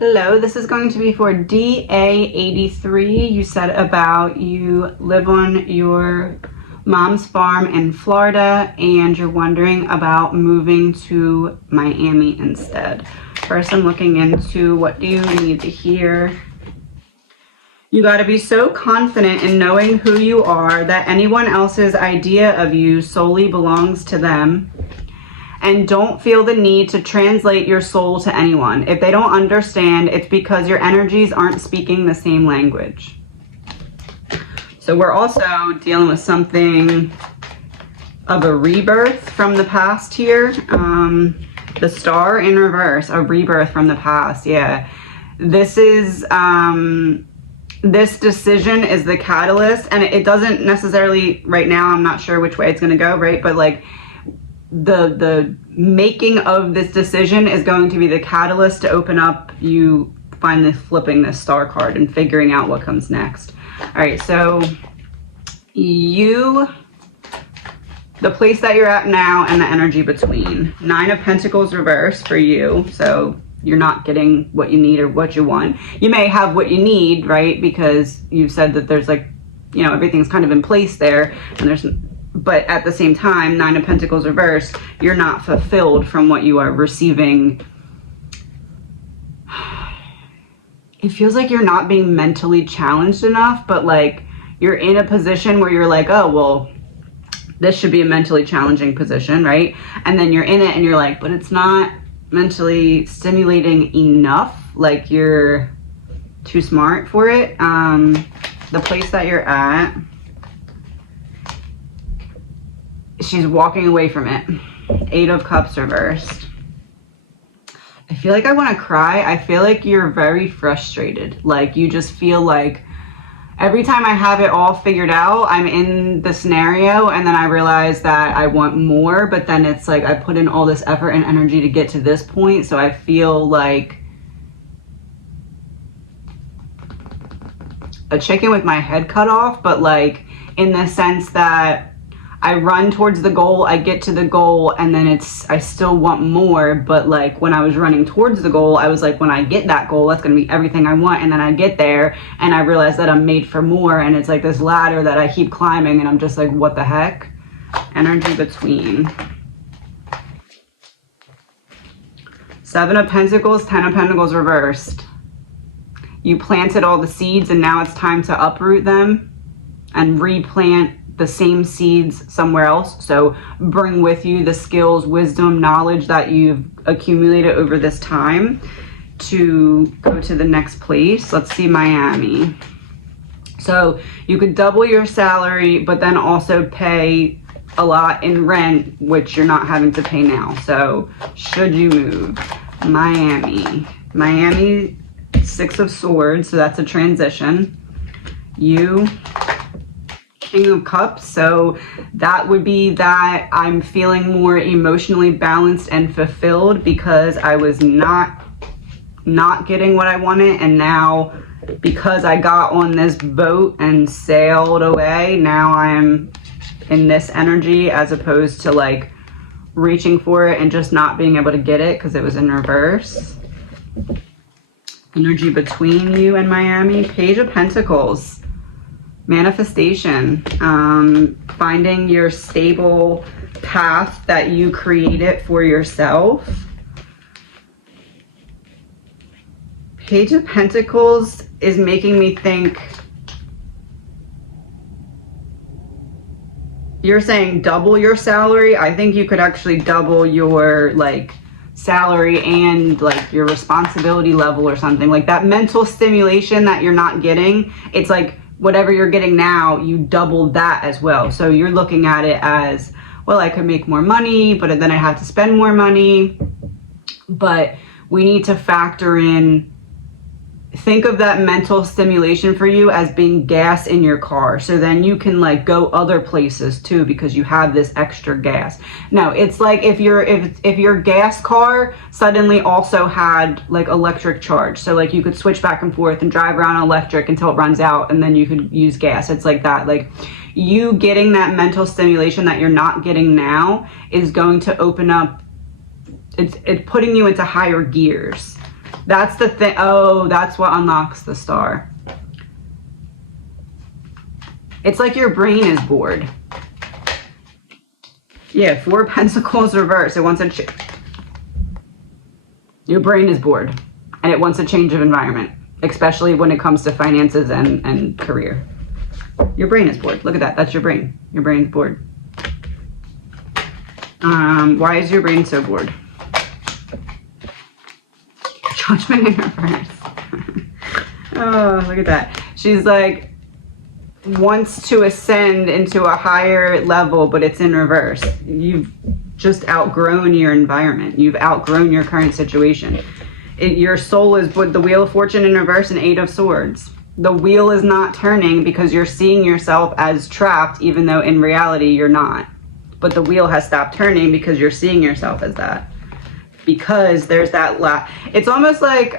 Hello, this is going to be for DA83. You said about you live on your mom's farm in Florida and you're wondering about moving to Miami instead. First, I'm looking into what do you need to hear. You got to be so confident in knowing who you are that anyone else's idea of you solely belongs to them. And don't feel the need to translate your soul to anyone. If they don't understand, it's because your energies aren't speaking the same language. So we're also dealing with something of a rebirth from the past here. The star in reverse, a rebirth from the past. Yeah. This is, this decision is the catalyst, and it doesn't necessarily, right now, I'm not sure which way it's going to go, right? But like, the making of this decision is going to be the catalyst to open up you finally flipping this star card and figuring out what comes next. All right, so the place that you're at now and the energy between. 9 of Pentacles reverse for you, so you're not getting what you need or what you want. You may have what you need, right? Because you've said that there's like, you know, everything's kind of in place there, and there's, but at the same time, 9 of Pentacles reverse, you're not fulfilled from what you are receiving. It feels like you're not being mentally challenged enough, but like you're in a position where you're like, oh, well, this should be a mentally challenging position, right? And then you're in it and you're like, but it's not mentally stimulating enough. Like you're too smart for it. The place that you're at, she's walking away from it. 8 of Cups reversed. I feel like I want to cry. I feel like you're very frustrated. Like you just feel like every time I have it all figured out, I'm in the scenario and then I realize that I want more, but then it's like I put in all this effort and energy to get to this point. So I feel like a chicken with my head cut off, but like in the sense that I run towards the goal, I get to the goal, and then I still want more, but like when I was running towards the goal, I was like, when I get that goal, that's gonna be everything I want, and then I get there, and I realize that I'm made for more, and it's like this ladder that I keep climbing, and I'm just like, what the heck? Energy between. 7 of Pentacles, 10 of Pentacles reversed. You planted all the seeds, and now it's time to uproot them and replant the same seeds somewhere else. So bring with you the skills, wisdom, knowledge that you've accumulated over this time to go to the next place. Let's see, Miami. So you could double your salary, but then also pay a lot in rent, which you're not having to pay now. So should you move? Miami, 6 of Swords, so that's a transition. You, King of Cups, so that would be that I'm feeling more emotionally balanced and fulfilled because I was not getting what I wanted, and now because I got on this boat and sailed away, now I'm in this energy as opposed to like reaching for it and just not being able to get it because it was in reverse. Energy between you and Miami. Page of Pentacles. Manifestation, finding your stable path that you created for yourself. Page of Pentacles is making me think you're saying double your salary. I think you could actually double your like salary and like your responsibility level or something. Like that mental stimulation that you're not getting, it's like whatever you're getting now, you doubled that as well. So you're looking at it as, well, I could make more money, but then I have to spend more money. But we need to factor in, think of that mental stimulation for you as being gas in your car. So then you can like go other places too because you have this extra gas. No, it's like if your gas car suddenly also had like electric charge. So like you could switch back and forth and drive around electric until it runs out and then you could use gas. It's like that. Like you getting that mental stimulation that you're not getting now is going to open up, it's putting you into higher gears. That's the thing. Oh, that's what unlocks the star. It's like your brain is bored. Yeah, 4 Pentacles reverse. It wants your brain is bored, and it wants a change of environment, especially when it comes to finances and career. Your brain is bored. Look at that. That's your brain. Your brain's bored. Why is your brain so bored? Judgment in reverse. Oh, look at that. She's like, wants to ascend into a higher level, but it's in reverse. You've just outgrown your environment. You've outgrown your current situation. Your soul is with the Wheel of Fortune in reverse and 8 of Swords. The wheel is not turning because you're seeing yourself as trapped, even though in reality you're not. But the wheel has stopped turning because you're seeing yourself as that. Because there's that it's almost like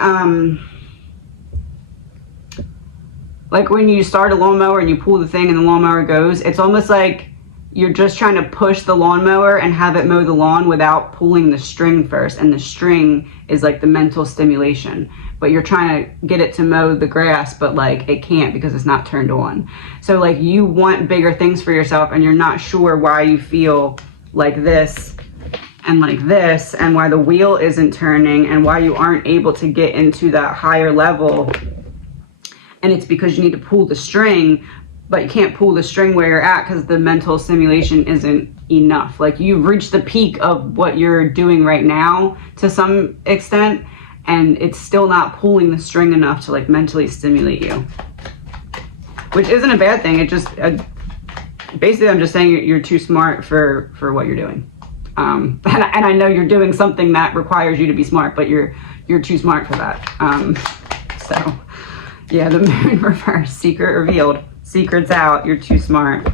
when you start a lawnmower and you pull the thing and the lawnmower goes, it's almost like you're just trying to push the lawnmower and have it mow the lawn without pulling the string first. And the string is like the mental stimulation. But you're trying to get it to mow the grass, but like it can't because it's not turned on. So like you want bigger things for yourself and you're not sure why you feel like this and why the wheel isn't turning and why you aren't able to get into that higher level. And it's because you need to pull the string, but you can't pull the string where you're at because the mental stimulation isn't enough. Like you've reached the peak of what you're doing right now to some extent, and it's still not pulling the string enough to like mentally stimulate you, which isn't a bad thing. It just basically I'm just saying you're too smart for what you're doing, and I know you're doing something that requires you to be smart, but you're too smart for that. So yeah, the moon reverse, secret revealed, secrets out, you're too smart.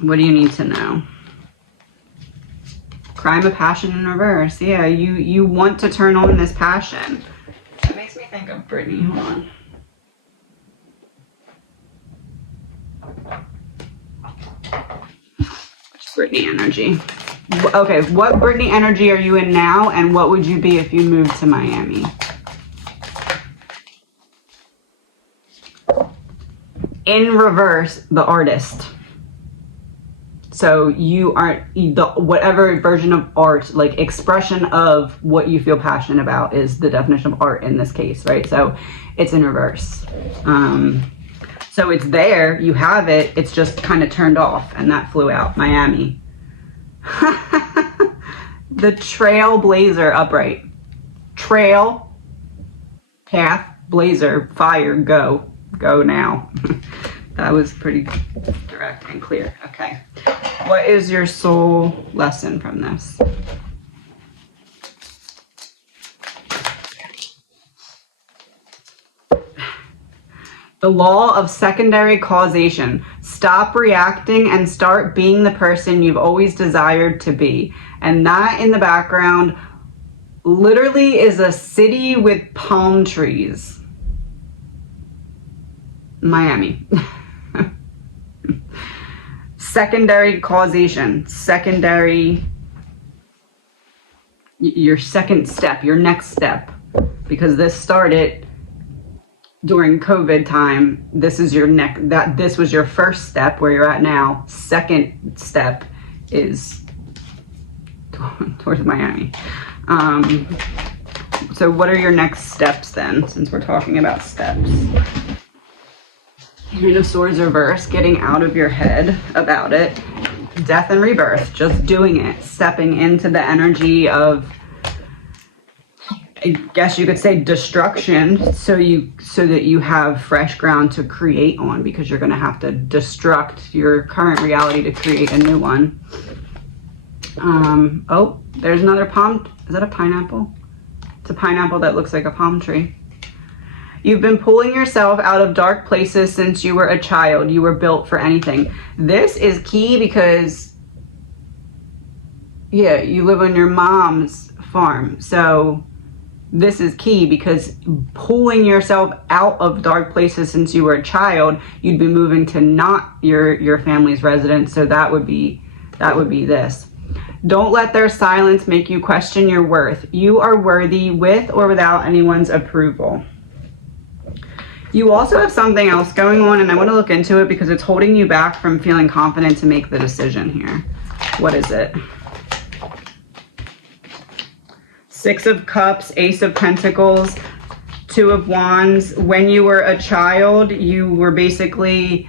What do you need to know? Crime of passion in reverse. Yeah, you want to turn on this passion. It makes me think of Brittany. Hold on. What's Brittany energy? Okay, what Brittany energy are you in now, and what would you be if you moved to Miami? In reverse, the artist. So you are whatever version of art, like expression of what you feel passionate about is the definition of art in this case, right? So it's in reverse. So it's there, you have it, it's just kind of turned off and that flew out. Miami. The trailblazer upright. Trail, path, blazer, fire, go. Go now. That was pretty direct and clear. Okay. What is your soul lesson from this? The law of secondary causation. Stop reacting and start being the person you've always desired to be. And that in the background literally is a city with palm trees. Miami. Secondary causation, secondary, your second step, your next step, because this started during COVID time. This is your this was your first step where you're at now. Second step is towards Miami. So what are your next steps then, since we're talking about steps? Queen of Swords reverse, getting out of your head about it. Death and rebirth, just doing it, stepping into the energy of, I guess you could say, destruction, so that you have fresh ground to create on, because you're going to have to destruct your current reality to create a new one. Oh, there's another palm. Is that a pineapple? It's a pineapple that looks like a palm tree. You've been pulling yourself out of dark places since you were a child. You were built for anything. This is key because, yeah, you live on your mom's farm. So this is key because pulling yourself out of dark places since you were a child, you'd be moving to not your family's residence. So that would be this. Don't let their silence make you question your worth. You are worthy with or without anyone's approval. You also have something else going on, and I want to look into it because it's holding you back from feeling confident to make the decision here. What is it? Six of Cups, Ace of Pentacles, Two of Wands. When you were a child, you were basically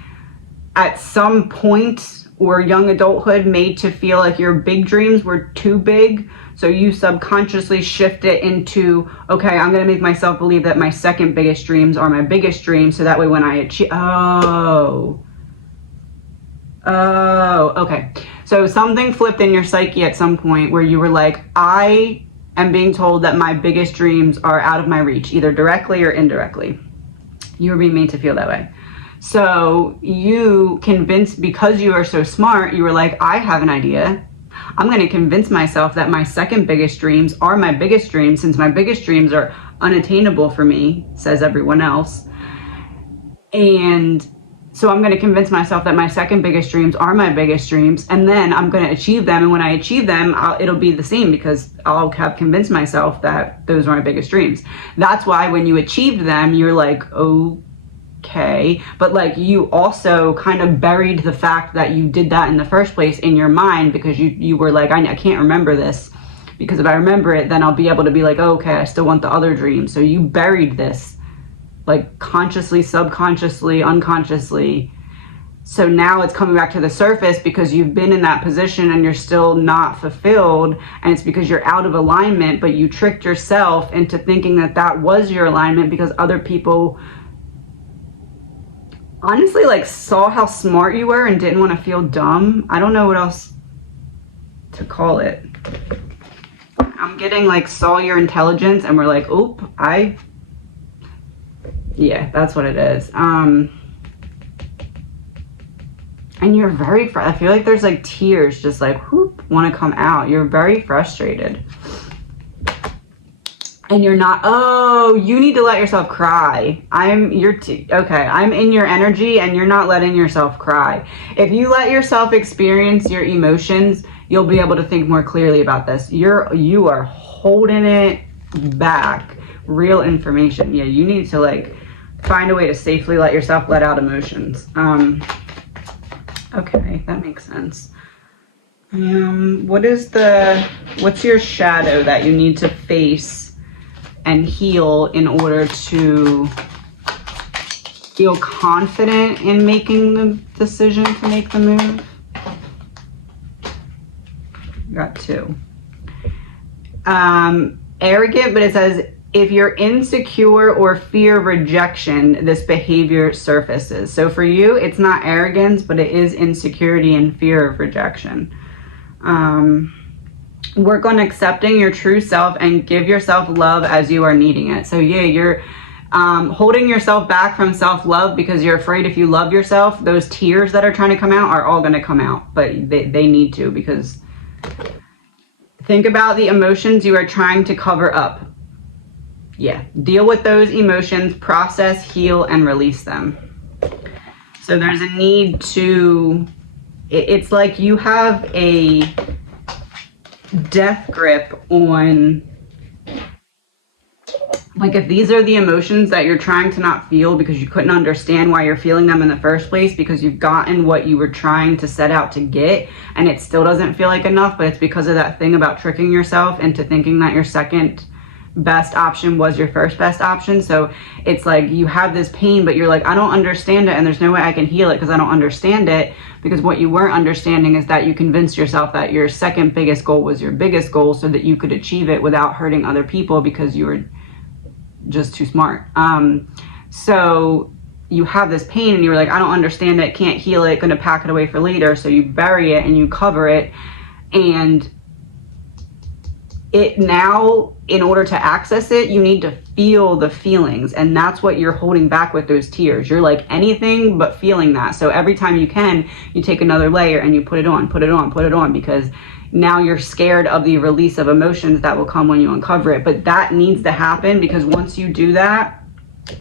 at some point or young adulthood made to feel like your big dreams were too big. So you subconsciously shift it into, okay, I'm going to make myself believe that my second biggest dreams are my biggest dreams. So that way when I achieve, oh, okay. So something flipped in your psyche at some point where you were like, I am being told that my biggest dreams are out of my reach, either directly or indirectly. You were being made to feel that way. So you convinced, because you are so smart, you were like, I have an idea. I'm going to convince myself that my second biggest dreams are my biggest dreams, since my biggest dreams are unattainable for me, says everyone else. And so I'm going to convince myself that my second biggest dreams are my biggest dreams, and then I'm going to achieve them. And when I achieve them, it'll be the same because I'll have convinced myself that those are my biggest dreams. That's why when you achieved them, you're like, okay, but like you also kind of buried the fact that you did that in the first place in your mind, because you were like, I can't remember this, because if I remember it, then I'll be able to be like, oh, okay, I still want the other dream. So you buried this, like consciously, subconsciously, unconsciously. So now it's coming back to the surface because you've been in that position and you're still not fulfilled, and it's because you're out of alignment, but you tricked yourself into thinking that that was your alignment because other people honestly like saw how smart you were and didn't want to feel dumb. I don't know what else to call it. I'm getting like saw your intelligence and we're like, oop, yeah, that's what it is. And you're very, I feel like there's like tears just like whoop want to come out. You're very frustrated. And you're not, oh, you need to let yourself cry. Okay, I'm in your energy and you're not letting yourself cry. If you let yourself experience your emotions, you'll be able to think more clearly about this. You are holding it back. Real information. Yeah, you need to like find a way to safely let yourself let out emotions. Okay, that makes sense. What's your shadow that you need to face and heal in order to feel confident in making the decision to make the move? Got two. Arrogant, but it says, if you're insecure or fear rejection, this behavior surfaces. So for you, it's not arrogance, but it is insecurity and fear of rejection. Work on accepting your true self and give yourself love as you are needing it. So yeah, you're holding yourself back from self-love because you're afraid if you love yourself, those tears that are trying to come out are all going to come out. But they need to, because think about the emotions you are trying to cover up. Yeah, deal with those emotions, process, heal, and release them. So there's a need to, it's like you have a death grip on, like if these are the emotions that you're trying to not feel because you couldn't understand why you're feeling them in the first place, because you've gotten what you were trying to set out to get and it still doesn't feel like enough, but it's because of that thing about tricking yourself into thinking that your second best option was your first best option. So it's like you have this pain, but you're like, I don't understand it and there's no way I can heal it because I don't understand it. Because what you weren't understanding is that you convinced yourself that your second biggest goal was your biggest goal so that you could achieve it without hurting other people because you were just too smart. So you have this pain and you're like, I don't understand it, can't heal it, gonna pack it away for later. So you bury it and you cover it, and it now, in order to access it, you need to feel the feelings, and that's what you're holding back with those tears. You're like anything but feeling that. So every time you can, you take another layer and you put it on, because now you're scared of the release of emotions that will come when you uncover it. But that needs to happen, because once you do that,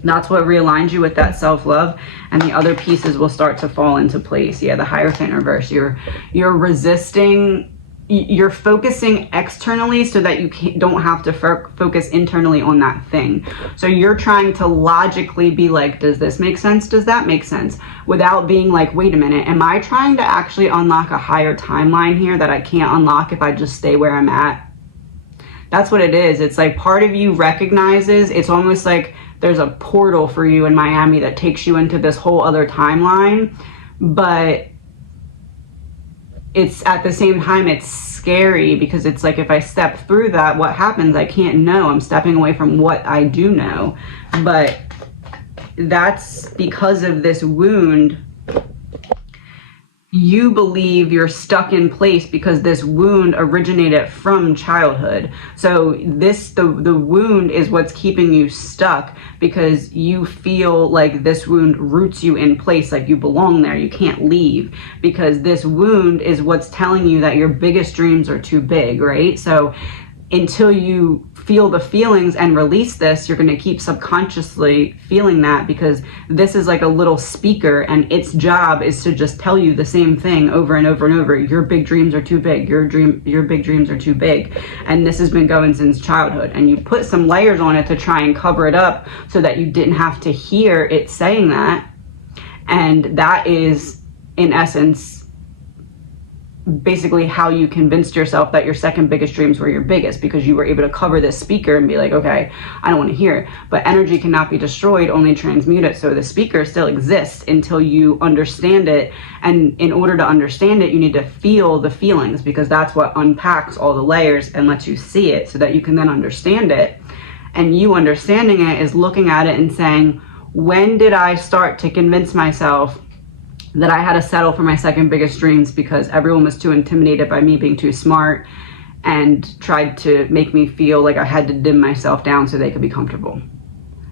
that's what realigns you with that self-love, and the other pieces will start to fall into place. Yeah, the Hierophant reverse. You're resisting you're focusing externally so that you don't have to focus internally on that thing. So you're trying to logically be like, does this make sense? Does that make sense? Without being like, wait a minute, am I trying to actually unlock a higher timeline here that I can't unlock if I just stay where I'm at? That's what it is. It's like part of you recognizes, it's almost like there's a portal for you in Miami that takes you into this whole other timeline, but it's at the same time, it's scary because it's like, if I step through that, what happens? I can't know. I'm stepping away from what I do know. But that's because of this wound. You believe you're stuck in place because this wound originated from childhood. So the wound is what's keeping you stuck, because you feel like this wound roots you in place, like you belong there, you can't leave, because this wound is what's telling you that your biggest dreams are too big, right? So until you feel the feelings and release this, you're going to keep subconsciously feeling that, because this is like a little speaker, and its job is to just tell you the same thing over and over and over. Your big dreams are too big. Your big dreams are too big. And this has been going since childhood, and you put some layers on it to try and cover it up so that you didn't have to hear it saying that. And that is, in essence, basically how you convinced yourself that your second biggest dreams were your biggest, because you were able to cover this speaker and be like, okay, I don't want to hear it. But energy cannot be destroyed, only transmuted. So the speaker still exists until you understand it. And in order to understand it, you need to feel the feelings, because that's what unpacks all the layers and lets you see it so that you can then understand it. And you understanding it is looking at it and saying, when did I start to convince myself that I had to settle for my second biggest dreams because everyone was too intimidated by me being too smart and tried to make me feel like I had to dim myself down so they could be comfortable?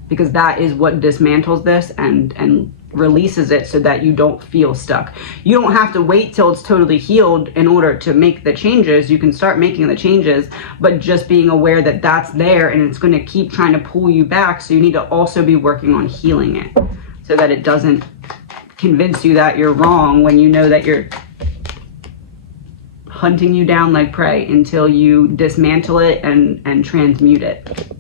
Because that is what dismantles this and releases it so that you don't feel stuck. You don't have to wait till it's totally healed in order to make the changes. You can start making the changes, but just being aware that that's there and it's going to keep trying to pull you back. So you need to also be working on healing it so that it doesn't convince you that you're wrong when you know that you're hunting you down like prey until you dismantle it and transmute it.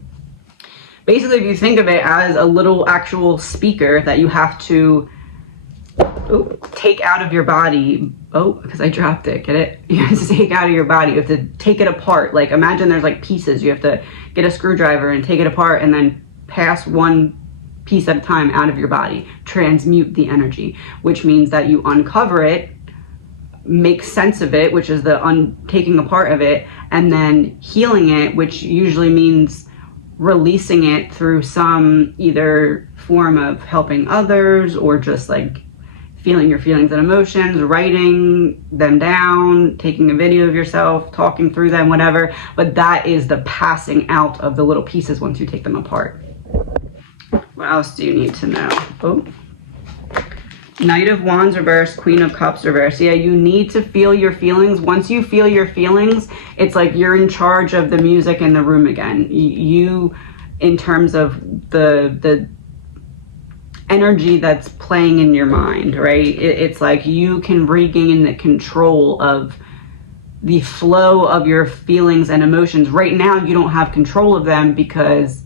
Basically, if you think of it as a little actual speaker that you have to take out of your body. Oh, because I dropped it, get it? You have to take out of your body. You have to take it apart. Like, imagine there's like pieces. You have to get a screwdriver and take it apart and then pass one piece at a time out of your body, transmute the energy, which means that you uncover it, make sense of it, which is the taking apart of it, and then healing it, which usually means releasing it through some either form of helping others or just like feeling your feelings and emotions, writing them down, taking a video of yourself, talking through them, whatever. But that is the passing out of the little pieces once you take them apart. What else do you need to know? Oh, Knight of Wands reverse, Queen of Cups reverse. Yeah, you need to feel your feelings. Once you feel your feelings, it's like you're in charge of the music in the room again. You, in terms of the energy that's playing in your mind, right? It's like you can regain the control of the flow of your feelings and emotions. Right now, you don't have control of them because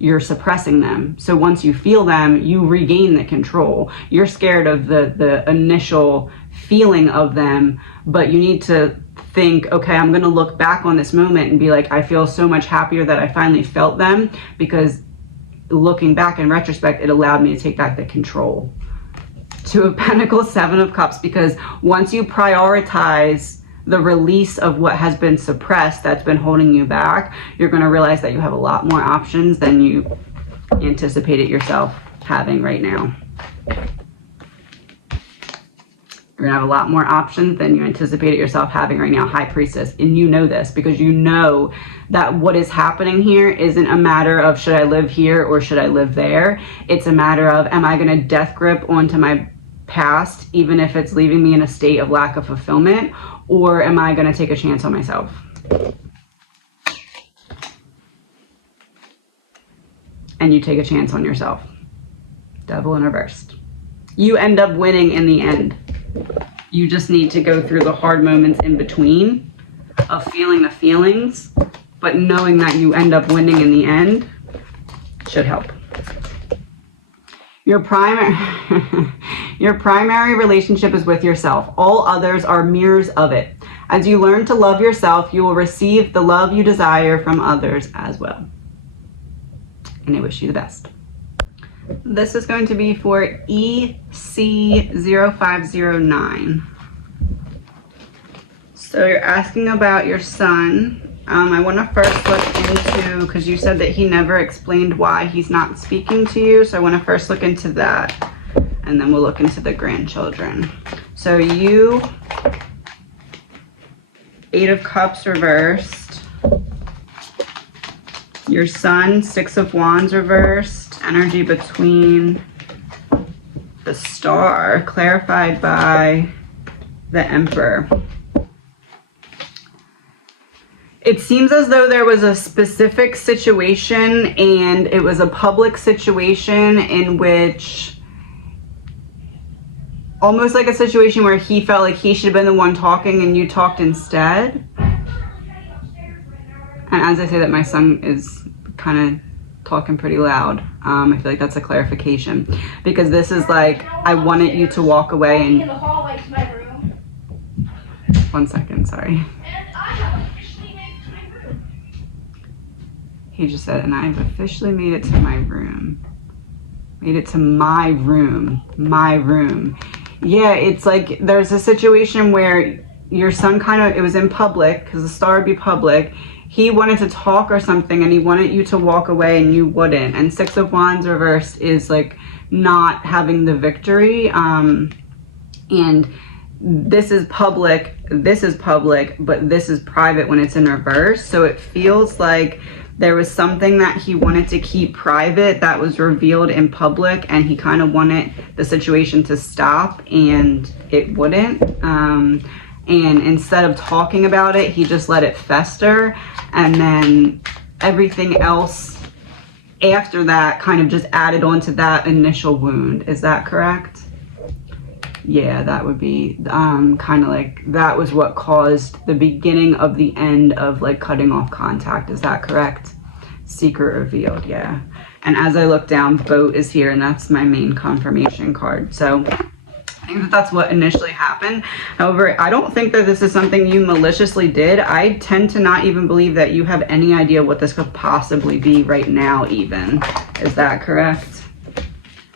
you're suppressing them. So once you feel them, you regain the control. You're scared of the initial feeling of them, but you need to think, okay, I'm going to look back on this moment and be like, I feel so much happier that I finally felt them, because looking back in retrospect, it allowed me to take back the control. Two of Pentacles, Seven of Cups, because once you prioritize the release of what has been suppressed, that's been holding you back, you're going to realize that you have a lot more options than you anticipated yourself having right now. You're going to have a lot more options than you anticipated yourself having right now, High Priestess. And you know this because you know that what is happening here isn't a matter of should I live here or should I live there. It's a matter of, am I going to death grip onto my past, even if it's leaving me in a state of lack of fulfillment, or am I going to take a chance on myself? And you take a chance on yourself. Devil in reverse. You end up winning in the end. You just need to go through the hard moments in between of feeling the feelings, but knowing that you end up winning in the end should help. Your primary relationship is with yourself. All others are mirrors of it. As you learn to love yourself, you will receive the love you desire from others as well. And I wish you the best. This is going to be for EC0509. So you're asking about your son. I want to first look into, because you said that he never explained why he's not speaking to you. So I want to first look into that, and then we'll look into the grandchildren. So you, 8 of Cups reversed. Your son, 6 of Wands reversed. Energy between the Star, clarified by the Emperor. It seems as though there was a specific situation, and it was a public situation in which, almost like a situation where he felt like he should have been the one talking and you talked instead. And as I say that, my son is kind of talking pretty loud. I feel like that's a clarification, because this is like, I wanted you to walk away and... In the hallway to my room. 1 second, sorry. He just said, and I've officially made it to my room. Made it to my room. My room. Yeah, it's like there's a situation where your son kind of, it was in public, because the Star would be public. He wanted to talk or something, and he wanted you to walk away, and you wouldn't. And 6 of Wands reversed is like not having the victory. And this is public, but this is private when it's in reverse. So it feels like there was something that he wanted to keep private that was revealed in public, and he kind of wanted the situation to stop, and it wouldn't. And instead of talking about it, he just let it fester, and then everything else after that kind of just added on to that initial wound. Is that correct? Yeah, that would be kind of like, that was what caused the beginning of the end of like cutting off contact. Is that correct? Secret revealed, yeah. And as I look down, Boat is here, and that's my main confirmation card. So I think that that's what initially happened. However, I don't think that this is something you maliciously did. I tend to not even believe that you have any idea what this could possibly be right now even. Is that correct?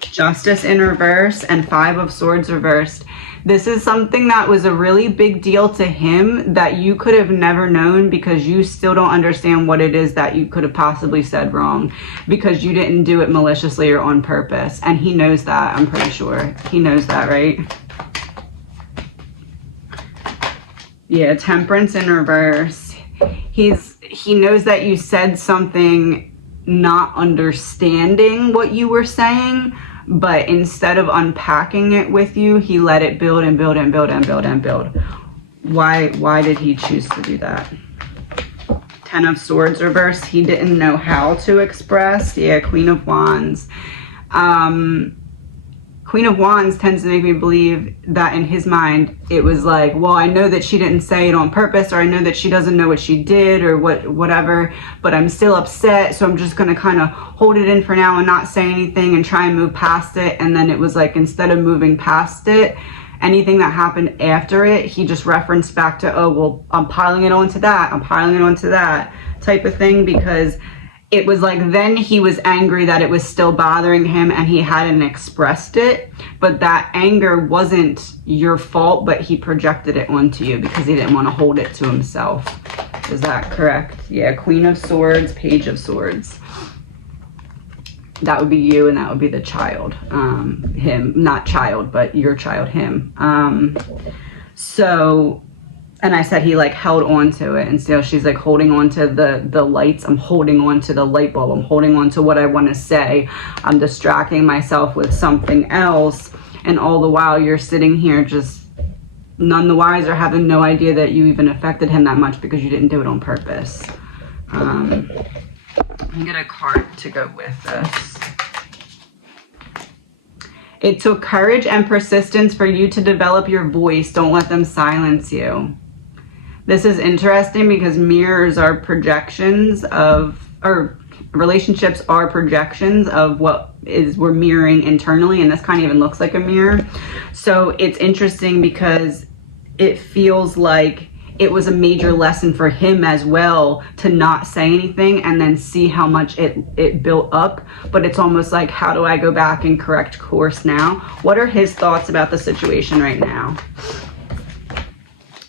Justice in reverse and 5 of Swords reversed. This is something that was a really big deal to him that you could have never known, because you still don't understand what it is that you could have possibly said wrong, because you didn't do it maliciously or on purpose. And he knows that, I'm pretty sure. He knows that, right? Yeah, Temperance in reverse. He knows that you said something not understanding what you were saying, but instead of unpacking it with you, he let it build and build and build and build and build. Why did he choose to do that? 10 of Swords reversed. He didn't know how to express. Yeah, Queen of Wands. Queen of Wands tends to make me believe that in his mind, it was like, well, I know that she didn't say it on purpose, or I know that she doesn't know what she did, or whatever, but I'm still upset, so I'm just going to kind of hold it in for now and not say anything and try and move past it. And then it was like, instead of moving past it, anything that happened after it, he just referenced back to, oh, well, I'm piling it onto that, I'm piling it onto that type of thing, because it was like, then he was angry that it was still bothering him and he hadn't expressed it, but that anger wasn't your fault, but he projected it onto you because he didn't want to hold it to himself. Is that correct? Yeah, Queen of Swords, Page of Swords. That would be you, and that would be the child. Him, not child, but your child, him. And I said he like held on to it, and so she's like holding on to the lights. I'm holding on to the light bulb. I'm holding on to what I want to say. I'm distracting myself with something else, and all the while you're sitting here just none the wiser, having no idea that you even affected him that much because you didn't do it on purpose. Let me get a card to go with this. It took courage and persistence for you to develop your voice. Don't let them silence you. This is interesting because mirrors are projections of, or relationships are projections of what is we're mirroring internally, and this kind of even looks like a mirror. So it's interesting because it feels like it was a major lesson for him as well to not say anything and then see how much it built up. But it's almost like, how do I go back and correct course now? What are his thoughts about the situation right now?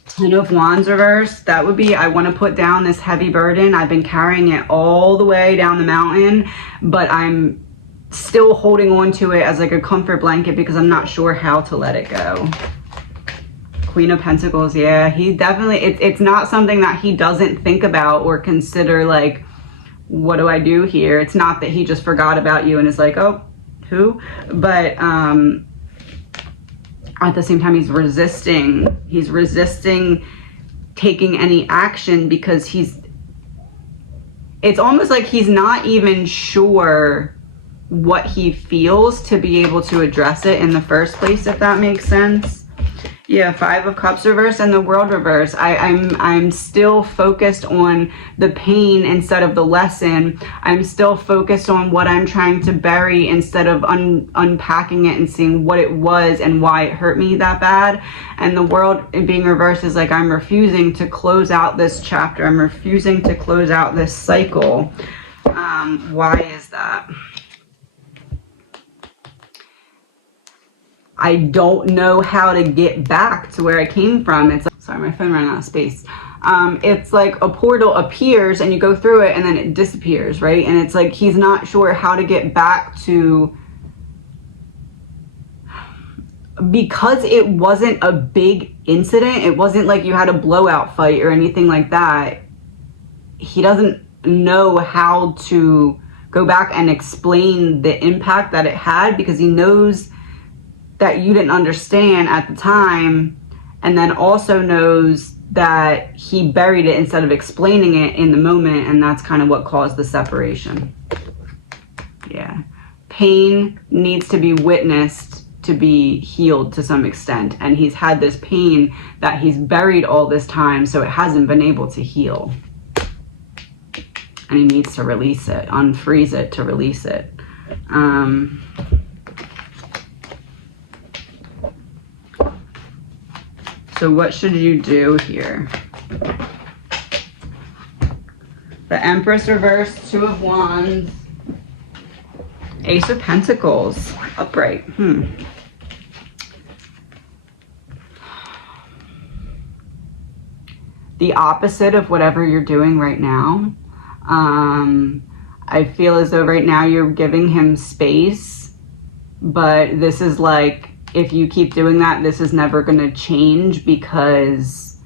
Ten of Wands reversed, that would be, I want to put down this heavy burden. I've been carrying it all the way down the mountain, but I'm still holding on to it as like a comfort blanket because I'm not sure how to let it go. Queen of Pentacles, yeah, he definitely, it's not something that he doesn't think about or consider, like, what do I do here? It's not that he just forgot about you and is like, oh, who? But at the same time, he's resisting taking any action because it's almost like he's not even sure what he feels to be able to address it in the first place, if that makes sense. Yeah, Five of Cups reverse and the World reverse. I'm still focused on the pain instead of the lesson. I'm still focused on what I'm trying to bury instead of unpacking it and seeing what it was and why it hurt me that bad. And the World being reversed is like, I'm refusing to close out this chapter. I'm refusing to close out this cycle. Why is that? I don't know how to get back to where I came from. It's like, sorry, my phone ran out of space. It's like a portal appears and you go through it and then it disappears, right? And it's like he's not sure how to get back to, because it wasn't a big incident. It wasn't like you had a blowout fight or anything like that. He doesn't know how to go back and explain the impact that it had because he knows that you didn't understand at the time, and then also knows that he buried it instead of explaining it in the moment, and that's kind of what caused the separation. Yeah. Pain needs to be witnessed to be healed to some extent, and he's had this pain that he's buried all this time, so it hasn't been able to heal. And he needs to release it, unfreeze it to release it. So what should you do here? The Empress reversed, Two of Wands, Ace of Pentacles, upright. The opposite of whatever you're doing right now. I feel as though right now you're giving him space, but this is like, if you keep doing that, this is never going to change because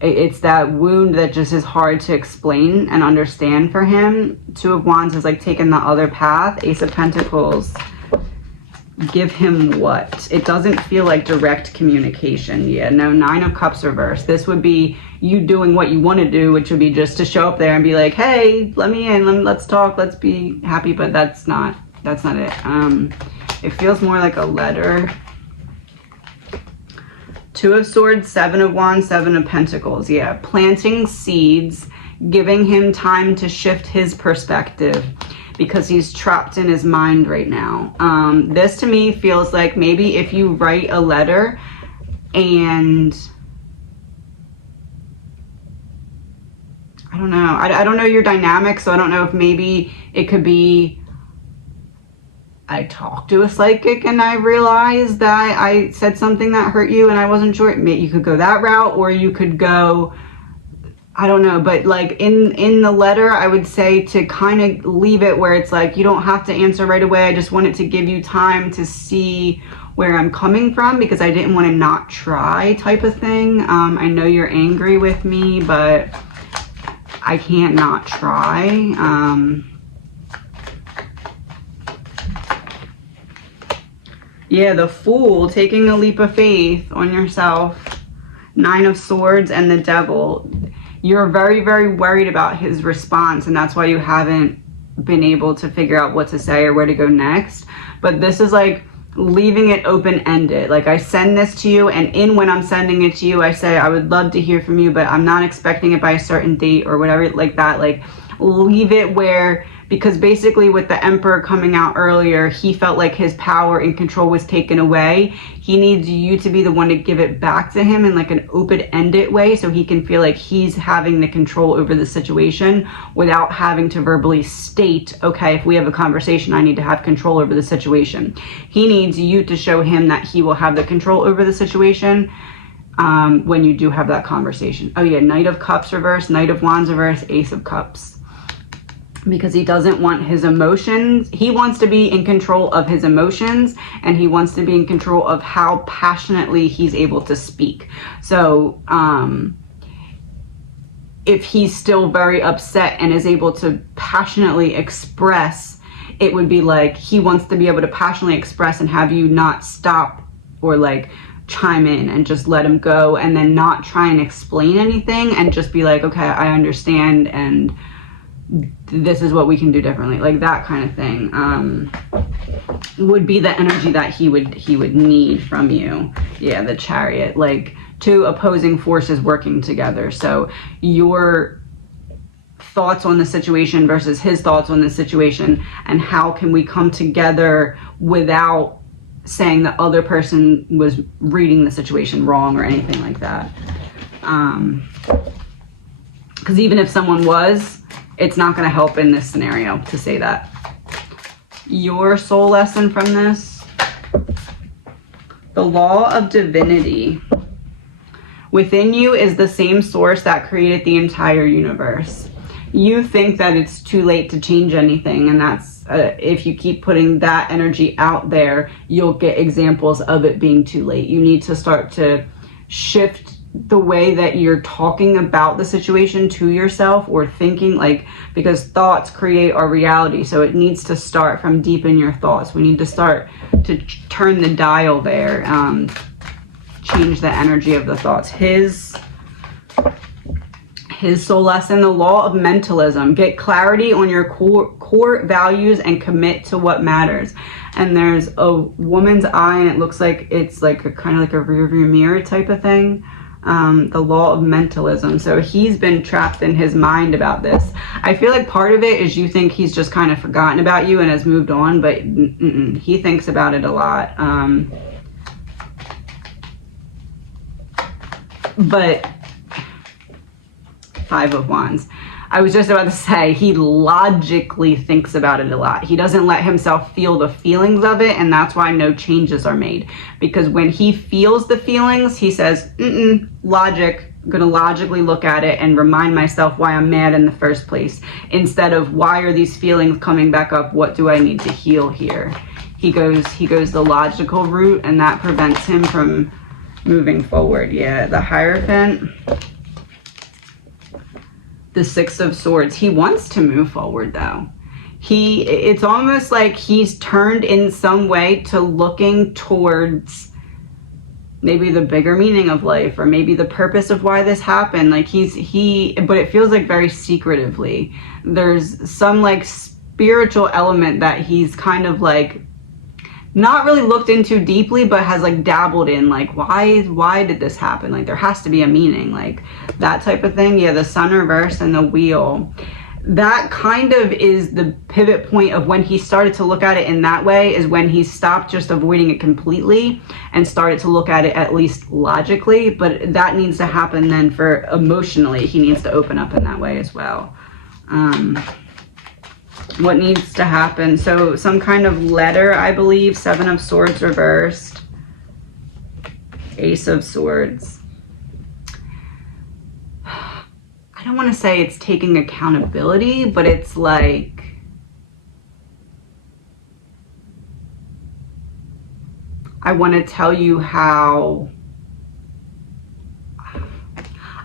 it's that wound that just is hard to explain and understand for him. Two of Wands is like taking the other path. Ace of Pentacles, give him what? It doesn't feel like direct communication. Yeah, no, Nine of Cups reversed. This would be you doing what you want to do, which would be just to show up there and be like, hey, let me in, let's talk, let's be happy, but that's not it. It feels more like a letter. Two of Swords, Seven of Wands, Seven of Pentacles. Yeah, planting seeds, giving him time to shift his perspective because he's trapped in his mind right now. This to me feels like maybe if you write a letter and I don't know. I don't know your dynamic, so I don't know if maybe it could be I talked to a psychic and I realized that I said something that hurt you and I wasn't sure. You could go that route, or you could go, I don't know, but like in the letter, I would say to kind of leave it where it's like, you don't have to answer right away. I just wanted to give you time to see where I'm coming from because I didn't want to not try type of thing. I know you're angry with me, but I can't not try. Yeah, the Fool, taking a leap of faith on yourself. Nine of Swords and the Devil. You're very, very worried about his response, and that's why you haven't been able to figure out what to say or where to go next. But this is like leaving it open-ended. Like, I send this to you, and when I'm sending it to you, I say, I would love to hear from you, but I'm not expecting it by a certain date or whatever, like that. Like, leave it where, because basically with the Emperor coming out earlier, he felt like his power and control was taken away. He needs you to be the one to give it back to him in like an open-ended way, so he can feel like he's having the control over the situation without having to verbally state, okay, if we have a conversation, I need to have control over the situation. He needs you to show him that he will have the control over the situation when you do have that conversation. Oh yeah, Knight of Cups reverse, Knight of Wands reverse, Ace of Cups. Because he doesn't want his emotions. He wants to be in control of his emotions, and he wants to be in control of how passionately he's able to speak. So if he's still very upset and is able to passionately express, it would be like he wants to be able to passionately express and have you not stop or like chime in and just let him go, and then not try and explain anything and just be like, okay, I understand, and this is what we can do differently, like that kind of thing would be the energy that he would need from you. Yeah, the Chariot, like two opposing forces working together. So your thoughts on the situation versus his thoughts on the situation, and how can we come together without saying the other person was reading the situation wrong or anything like that. Because even if someone was, it's not going to help in this scenario to say that. Your soul lesson from this: the law of divinity. Within you is the same source that created the entire universe. You think that it's too late to change anything, and that's if you keep putting that energy out there, you'll get examples of it being too late. You need to start to shift the way that you're talking about the situation to yourself, or thinking, like, because thoughts create our reality. So it needs to start from deep in your thoughts. We need to start to turn the dial there, change the energy of the thoughts. His soul lesson: the law of mentalism. Get clarity on your core values and commit to what matters. And there's a woman's eye, and it looks like it's like a kind of like a rear view mirror type of thing. The law of mentalism. So he's been trapped in his mind about this. I feel like part of it is you think he's just kind of forgotten about you and has moved on, but he thinks about it a lot. But Five of Wands. I was just about to say, he logically thinks about it a lot. He doesn't let himself feel the feelings of it, and that's why no changes are made. Because when he feels the feelings, he says, logic, I'm gonna logically look at it and remind myself why I'm mad in the first place. Instead of, why are these feelings coming back up? What do I need to heal here? He goes the logical route, and that prevents him from moving forward. Yeah, the Hierophant. The Six of Swords. He wants to move forward though. It's almost like he's turned in some way to looking towards maybe the bigger meaning of life, or maybe the purpose of why this happened. Like but it feels like very secretively. There's some like spiritual element that he's kind of like not really looked into deeply, but has like dabbled in, like, why did this happen? Like, there has to be a meaning, like that type of thing. Yeah, the Sun reverse and the Wheel. That kind of is the pivot point of when he started to look at it in that way, is when he stopped just avoiding it completely and started to look at it at least logically. But that needs to happen then for emotionally. He needs to open up in that way as well. What needs to happen? So some kind of letter, I believe. Seven of Swords reversed. Ace of Swords. I don't want to say it's taking accountability, but it's like, I want to tell you how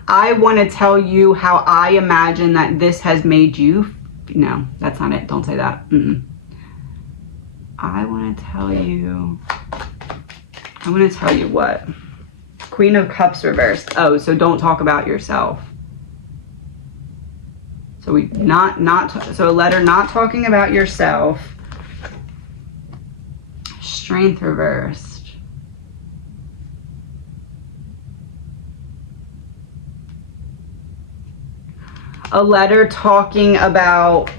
I imagine that this has made you. No, that's not it. Don't say that. I want to tell you what? Queen of Cups reversed. Oh, so don't talk about yourself. So so a letter not talking about yourself. Strength reversed. A letter talking about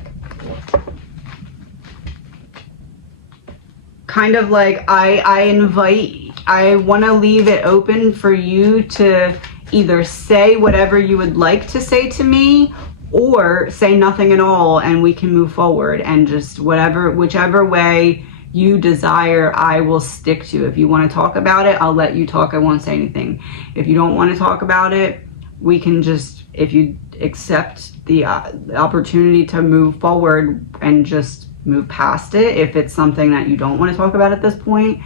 kind of like I want to leave it open for you to either say whatever you would like to say to me, or say nothing at all and we can move forward, and just whichever way you desire, I will stick to. If you want to talk about it, I'll let you talk. I won't say anything. If you don't want to talk about it, we can just, if you accept the opportunity to move forward and just move past it, if it's something that you don't want to talk about at this point.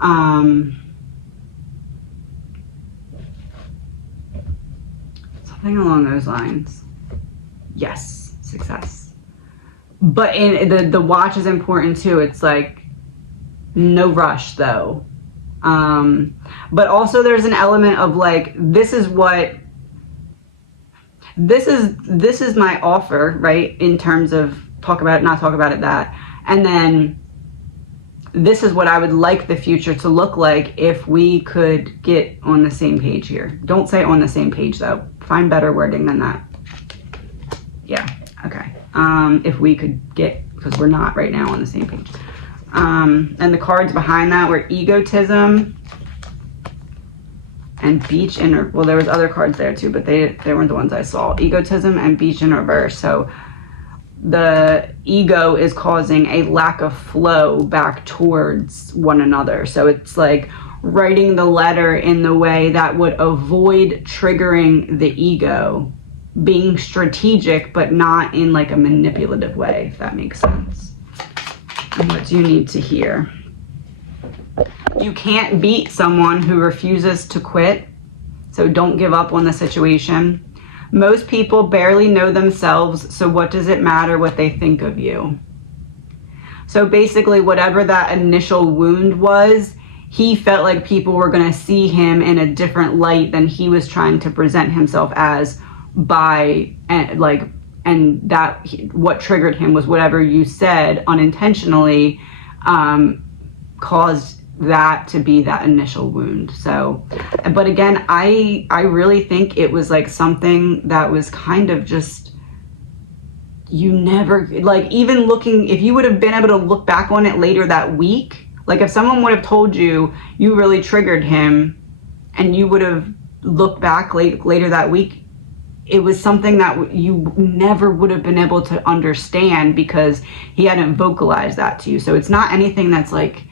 Something along those lines. Yes, success. But in the watch is important too. It's like no rush though. But also there's an element of like, this is my offer, right? In terms of talk about it, not talk about it, that. And then this is what I would like the future to look like if we could get on the same page here. Don't say on the same page though. Find better wording than that. Yeah, okay. If we could get, because we're not right now on the same page. And the cards behind that were egotism and beach in, well, there was other cards there too, but they weren't the ones I saw. Egotism and beach in reverse. So the ego is causing a lack of flow back towards one another. So it's like writing the letter in the way that would avoid triggering the ego, being strategic, but not in like a manipulative way, if that makes sense. And what do you need to hear? You can't beat someone who refuses to quit, so don't give up on the situation. Most people barely know themselves, so what does it matter what they think of you? So basically, whatever that initial wound was, he felt like people were going to see him in a different light than he was trying to present himself as and that what triggered him was whatever you said unintentionally caused that to be that initial wound. So, but again, I really think it was like something that was kind of just, you never, like, even looking, if you would have been able to look back on it later that week, like if someone would have told you you really triggered him and you would have looked back later that week, it was something that you never would have been able to understand because he hadn't vocalized that to you. So it's not anything that's like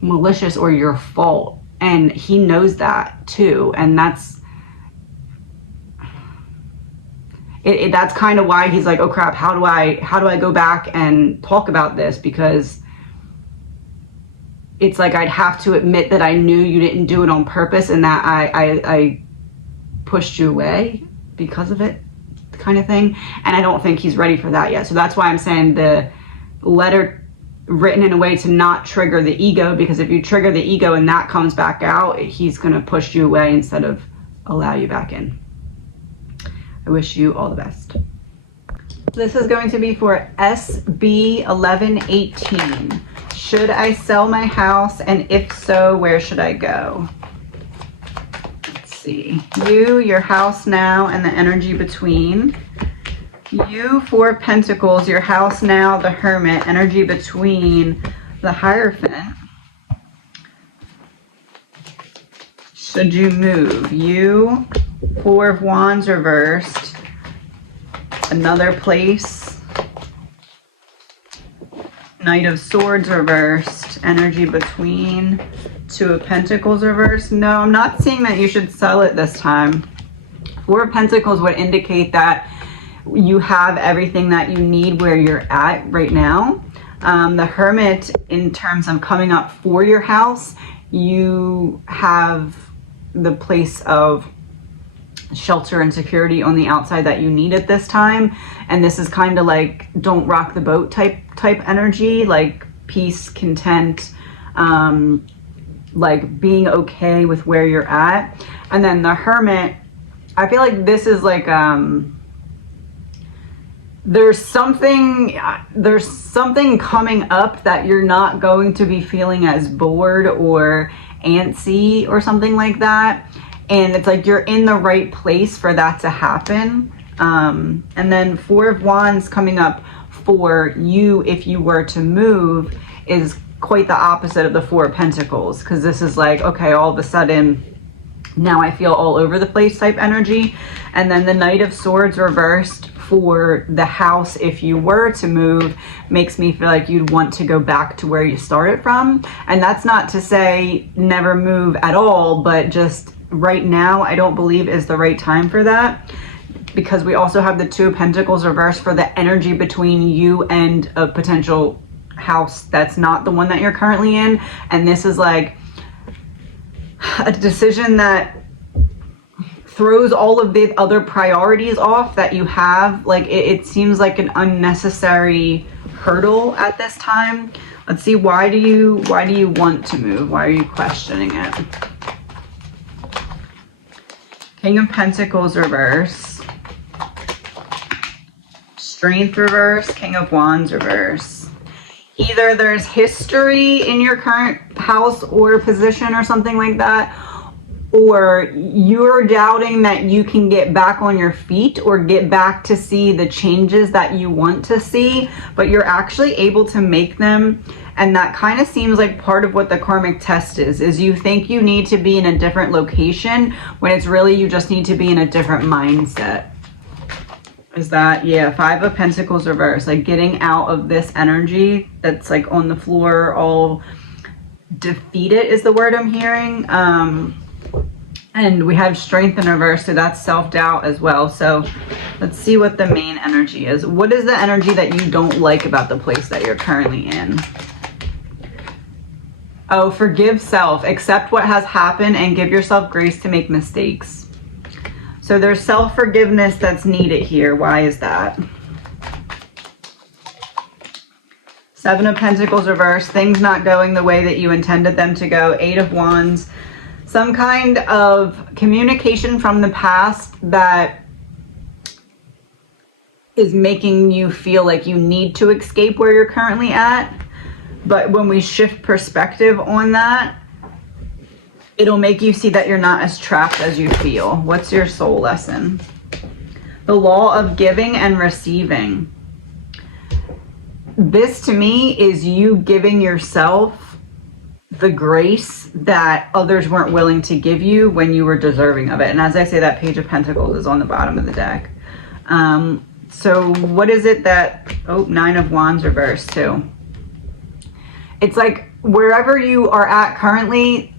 malicious or your fault, and he knows that too. And that's that's kind of why he's like, oh crap, how do I go back and talk about this? Because it's like I'd have to admit that I knew you didn't do it on purpose and that I pushed you away because of it, kind of thing. And I don't think he's ready for that yet. So that's why I'm saying the letter written in a way to not trigger the ego, because if you trigger the ego and that comes back out, he's going to push you away instead of allow you back in. I wish you all the best. This is going to be for SB 1118. Should I sell my house, and if so, where should I go? See, you, your house now, and the energy between. You, Four of Pentacles, your house now, the Hermit, energy between, the Hierophant. Should you move? You, Four of Wands reversed, another place. Knight of Swords reversed, energy between. Two of Pentacles reversed. No, I'm not seeing that you should sell it this time. Four of Pentacles would indicate that you have everything that you need where you're at right now. The Hermit, in terms of coming up for your house, you have the place of shelter and security on the outside that you need at this time. And this is kind of like don't rock the boat type energy, like peace, content, like being okay with where you're at. And then the Hermit, I feel like this is like there's something coming up that you're not going to be feeling as bored or antsy or something like that, and it's like you're in the right place for that to happen. And then Four of Wands coming up for you if you were to move is quite the opposite of the Four of Pentacles, because this is like, okay, all of a sudden now I feel all over the place type energy. And then the Knight of Swords reversed for the house if you were to move makes me feel like you'd want to go back to where you started from. And that's not to say never move at all, but just right now I don't believe is the right time for that, because we also have the Two of Pentacles reversed for the energy between you and a potential house that's not the one that you're currently in. And this is like a decision that throws all of the other priorities off that you have. Like it seems like an unnecessary hurdle at this time. Let's see, why do you want to move? Why are you questioning it? King of Pentacles reverse, Strength reverse, King of Wands reverse. Either there's history in your current house or position or something like that, or you're doubting that you can get back on your feet or get back to see the changes that you want to see, but you're actually able to make them. And that kind of seems like part of what the karmic test is you think you need to be in a different location when it's really you just need to be in a different mindset. Is that, yeah, Five of Pentacles reverse, like getting out of this energy that's like on the floor, all defeated is the word I'm hearing. And we have Strength in reverse, so that's self-doubt as well. So let's see what the main energy is. What is the energy that you don't like about the place that you're currently in? Oh, forgive self, accept what has happened and give yourself grace to make mistakes. So there's self-forgiveness that's needed here. Why is that? Seven of Pentacles reverse, things not going the way that you intended them to go. Eight of Wands, some kind of communication from the past that is making you feel like you need to escape where you're currently at. But when we shift perspective on that, it'll make you see that you're not as trapped as you feel. What's your soul lesson? The law of giving and receiving. This to me is you giving yourself the grace that others weren't willing to give you when you were deserving of it. And as I say, that Page of Pentacles is on the bottom of the deck. So what is it that, oh, Nine of Wands reversed too. It's like wherever you are at currently,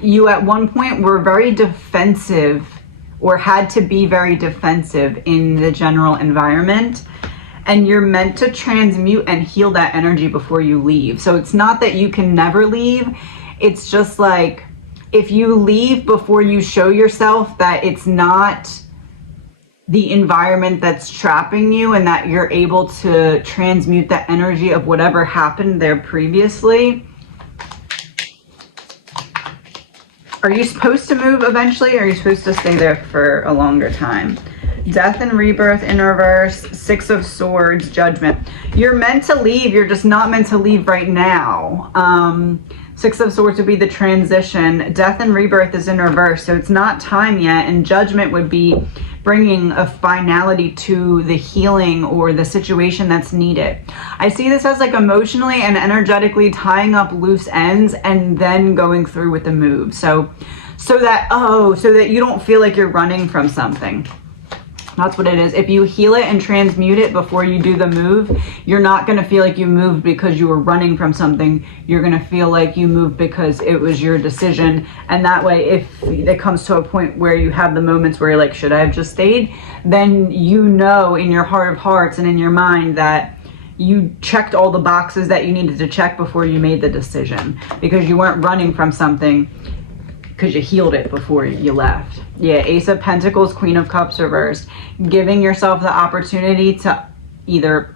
you at one point were very defensive or had to be very defensive in the general environment. And you're meant to transmute and heal that energy before you leave. So it's not that you can never leave. It's just like if you leave before you show yourself that it's not the environment that's trapping you and that you're able to transmute the energy of whatever happened there previously. Are you supposed to move eventually, or are you supposed to stay there for a longer time? Death and rebirth in reverse, Six of Swords, Judgment. You're meant to leave, you're just not meant to leave right now. Six of Swords would be the transition. Death and rebirth is in reverse, so it's not time yet. And Judgment would be bringing a finality to the healing or the situation that's needed. I see this as like emotionally and energetically tying up loose ends and then going through with the move. So that you don't feel like you're running from something. That's what it is. If you heal it and transmute it before you do the move, you're not going to feel like you moved because you were running from something. You're going to feel like you moved because it was your decision. And that way, if it comes to a point where you have the moments where you're like, should I have just stayed? Then you know in your heart of hearts and in your mind that you checked all the boxes that you needed to check before you made the decision, because you weren't running from something, because you healed it before you left. Yeah, Ace of Pentacles, Queen of Cups reversed. Giving yourself the opportunity to either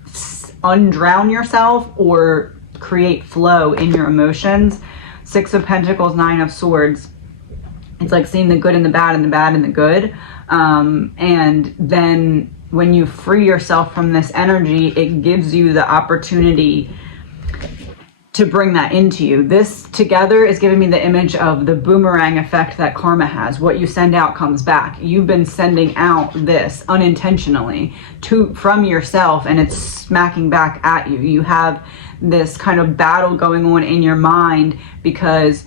undrown yourself or create flow in your emotions. Six of Pentacles, Nine of Swords. It's like seeing the good and the bad and the bad and the good. And then when you free yourself from this energy, it gives you the opportunity to bring that into you. This together is giving me the image of the boomerang effect that karma has. What you send out comes back. You've been sending out this unintentionally from yourself, and it's smacking back at you. You have this kind of battle going on in your mind because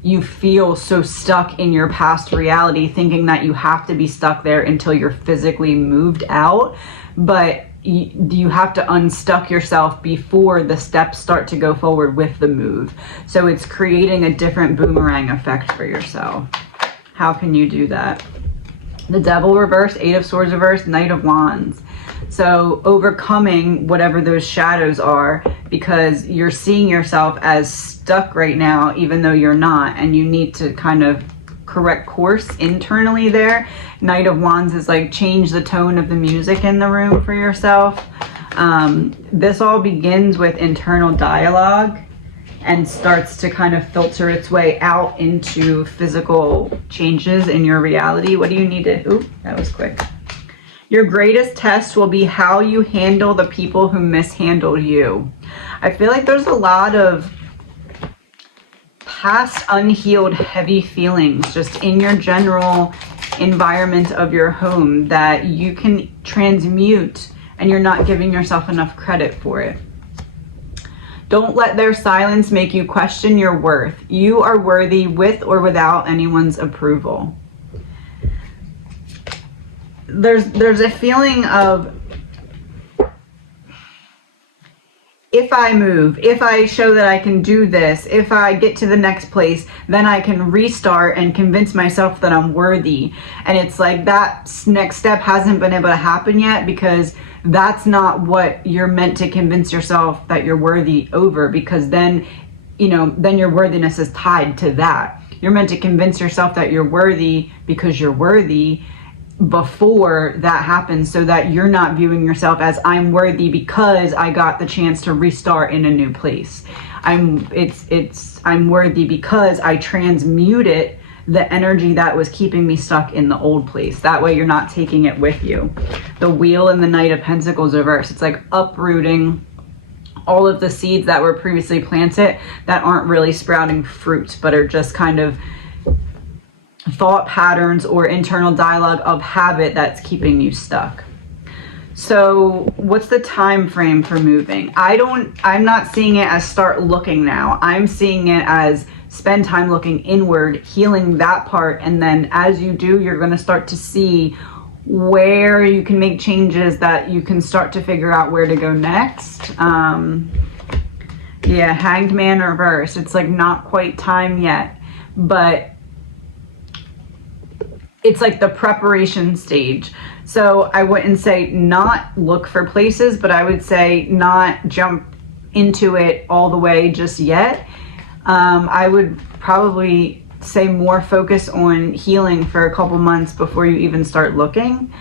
you feel so stuck in your past reality, thinking that you have to be stuck there until you're physically moved out. But you have to unstuck yourself before the steps start to go forward with the move. So it's creating a different boomerang effect for yourself. How can you do that? The Devil reverse, Eight of Swords reverse, Knight of Wands. So overcoming whatever those shadows are, because you're seeing yourself as stuck right now, even though you're not, and you need to kind of correct course internally there. Knight of Wands is like change the tone of the music in the room for yourself. This all begins with internal dialogue and starts to kind of filter its way out into physical changes in your reality. What do you need to, ooh, that was quick. Your greatest test will be how you handle the people who mishandled you. I feel like there's a lot of past unhealed heavy feelings just in your general environment of your home that you can transmute, and you're not giving yourself enough credit for it. Don't let their silence make you question your worth. You are worthy with or without anyone's approval. There's a feeling of, if I move, if I show that I can do this, if I get to the next place, then I can restart and convince myself that I'm worthy. And it's like that next step hasn't been able to happen yet, because that's not what you're meant to convince yourself that you're worthy over, because then, then your worthiness is tied to that. You're meant to convince yourself that you're worthy because you're worthy before that happens, so that you're not viewing yourself as I'm worthy because I got the chance to restart in a new place. I'm worthy because I transmuted the energy that was keeping me stuck in the old place. That way you're not taking it with you. The Wheel and the Knight of Pentacles reverse. It's like uprooting all of the seeds that were previously planted that aren't really sprouting fruit, but are just kind of thought patterns or internal dialogue of habit that's keeping you stuck. So what's the time frame for moving? I'm not seeing it as start looking now. I'm seeing it as spend time looking inward, healing that part, and then as you do, you're going to start to see where you can make changes that you can start to figure out where to go next. Yeah, Hanged Man reverse. It's like not quite time yet, but it's like the preparation stage. So I wouldn't say not look for places, but I would say not jump into it all the way just yet. I would probably say more focus on healing for a couple months before you even start looking.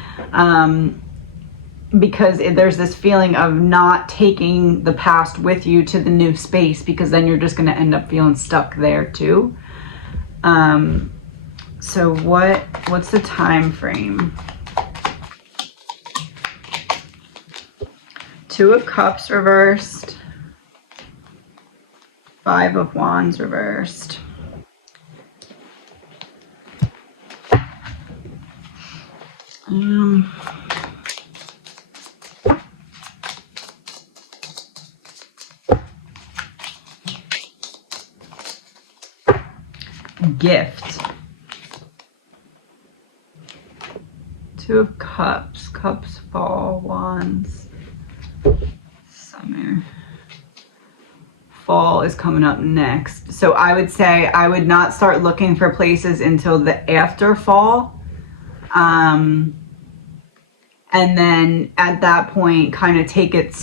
Because there's this feeling of not taking the past with you to the new space, because then you're just going to end up feeling stuck there too. So what's the time frame? Two of Cups reversed. Five of Wands reversed. Gift. Two of Cups. Cups fall. Wands. Summer. Fall is coming up next. So I would say I would not start looking for places until the after fall. And then at that point, kind of take it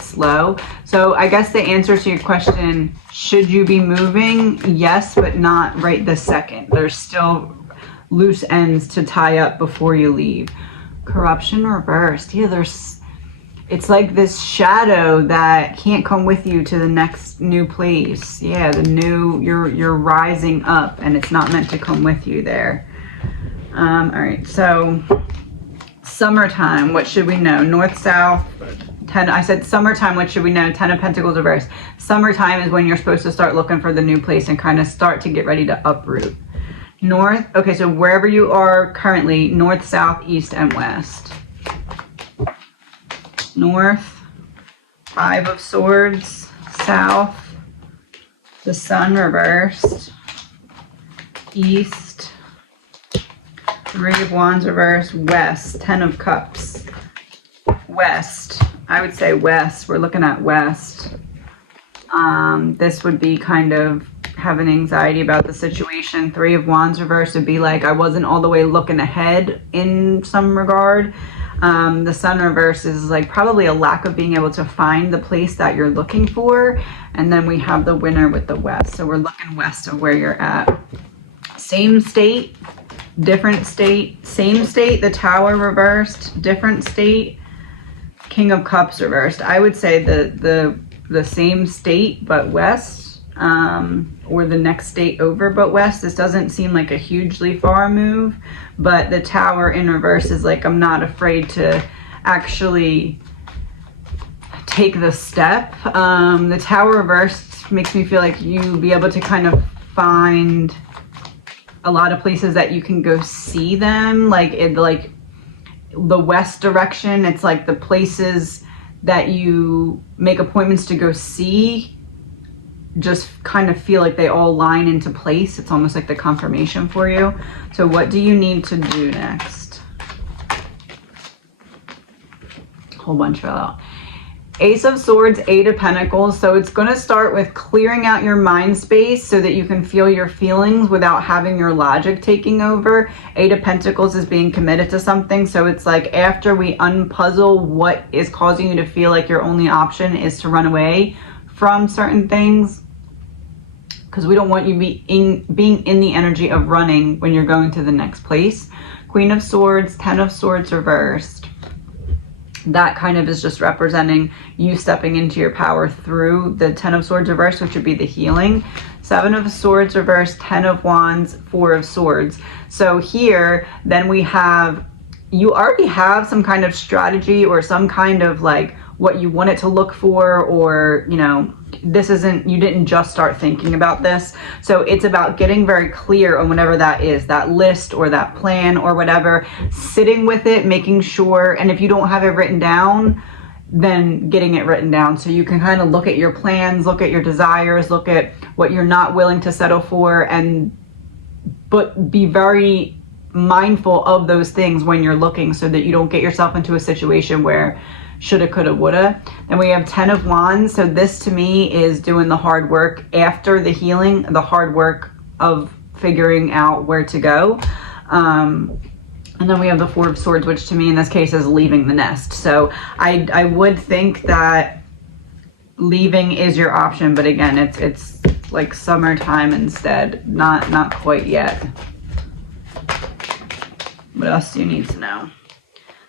slow. So I guess the answer to your question, should you be moving? Yes, but not right this second. There's still loose ends to tie up before you leave. Corruption reversed. Yeah, it's like this shadow that can't come with you to the next new place. Yeah, you're rising up, and it's not meant to come with you there. All right, so Summertime, what should we know? North, south, 10. I said summertime, what should we know? 10 of Pentacles reversed. Summertime is when you're supposed to start looking for the new place and kind of start to get ready to uproot. North, okay, so wherever you are currently, north, south, east, and west. North, 5 of Swords. South, the Sun reversed. East, 3 of Wands reversed. West, 10 of Cups. West, I would say west. We're looking at west. This would be kind of having anxiety about the situation. 3 of Wands reversed would be like I wasn't all the way looking ahead in some regard. The Sun reverse is like probably a lack of being able to find the place that you're looking for. And then we have the Winner with the West. So we're looking west of where you're at. Same state, different state. Same state, the Tower reversed. Different state, King of Cups reversed. I would say the same state but west, or the next state over but west. This doesn't seem like a hugely far move, but the Tower in reverse is like I'm not afraid to actually take the step. The Tower reversed makes me feel like you'll be able to kind of find a lot of places that you can go see them, like the west direction. It's like the places that you make appointments to go see just kind of feel like they all line into place. It's almost like the confirmation for you. So what do you need to do next? Whole bunch fell out. Ace of Swords, 8 of Pentacles. So it's going to start with clearing out your mind space so that you can feel your feelings without having your logic taking over. 8 of Pentacles is being committed to something. So it's like after we unpuzzle what is causing you to feel like your only option is to run away from certain things, because we don't want you being in the energy of running when you're going to the next place. Queen of Swords, 10 of Swords reversed. That kind of is just representing you stepping into your power through the 10 of Swords reversed, which would be the healing. 7 of Swords reversed, 10 of Wands, 4 of Swords. So here, then we have, you already have some kind of strategy or some kind of like what you want it to look for, or, you know, this isn't, you didn't just start thinking about this. So it's about getting very clear on whatever that is, that list or that plan or whatever, sitting with it, making sure, and if you don't have it written down, then getting it written down so you can kind of look at your plans, look at your desires, look at what you're not willing to settle for, but be very mindful of those things when you're looking so that you don't get yourself into a situation where shoulda, coulda, woulda. Then we have 10 of Wands. So this to me is doing the hard work after the healing, the hard work of figuring out where to go. And then we have the 4 of Swords, which to me in this case is leaving the nest. So I would think that leaving is your option, but again, it's like summertime instead, not quite yet. What else do you need to know?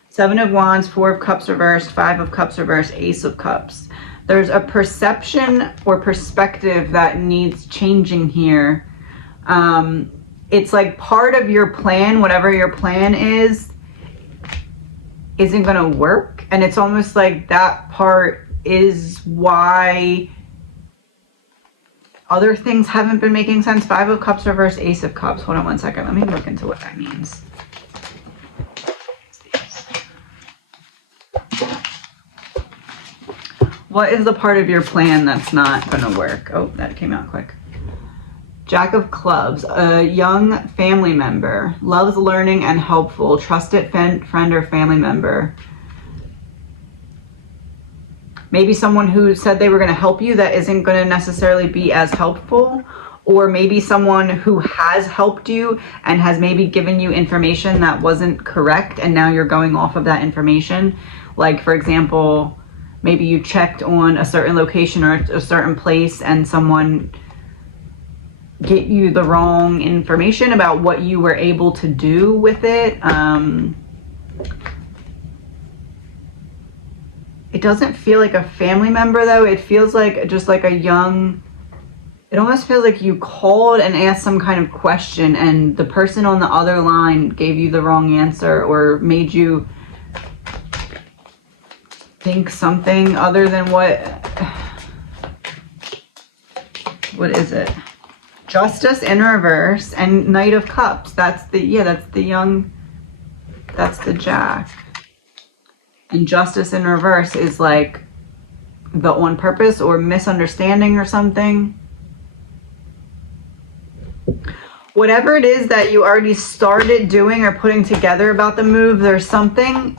7 of Wands, 4 of Cups reversed, 5 of Cups reversed, Ace of Cups. There's a perception or perspective that needs changing here. It's like part of your plan, whatever your plan is, isn't going to work. And it's almost like that part is why other things haven't been making sense. 5 of Cups reversed, Ace of Cups. Hold on one second. Let me look into what that means. What is the part of your plan that's not going to work? Oh, that came out quick. Jack of Clubs, a young family member, loves learning and helpful, trusted friend or family member. Maybe someone who said they were going to help you that isn't going to necessarily be as helpful, or maybe someone who has helped you and has maybe given you information that wasn't correct and now you're going off of that information. Like, for example, maybe you checked on a certain location or a certain place and someone get you the wrong information about what you were able to do with it. It doesn't feel like a family member though. It feels like just like a young, it almost feels like you called and asked some kind of question and the person on the other line gave you the wrong answer or made you think something other than what is it? Justice in reverse and Knight of Cups. That's the Jack. And Justice in reverse is like the on purpose or misunderstanding or something. Whatever it is that you already started doing or putting together about the move, there's something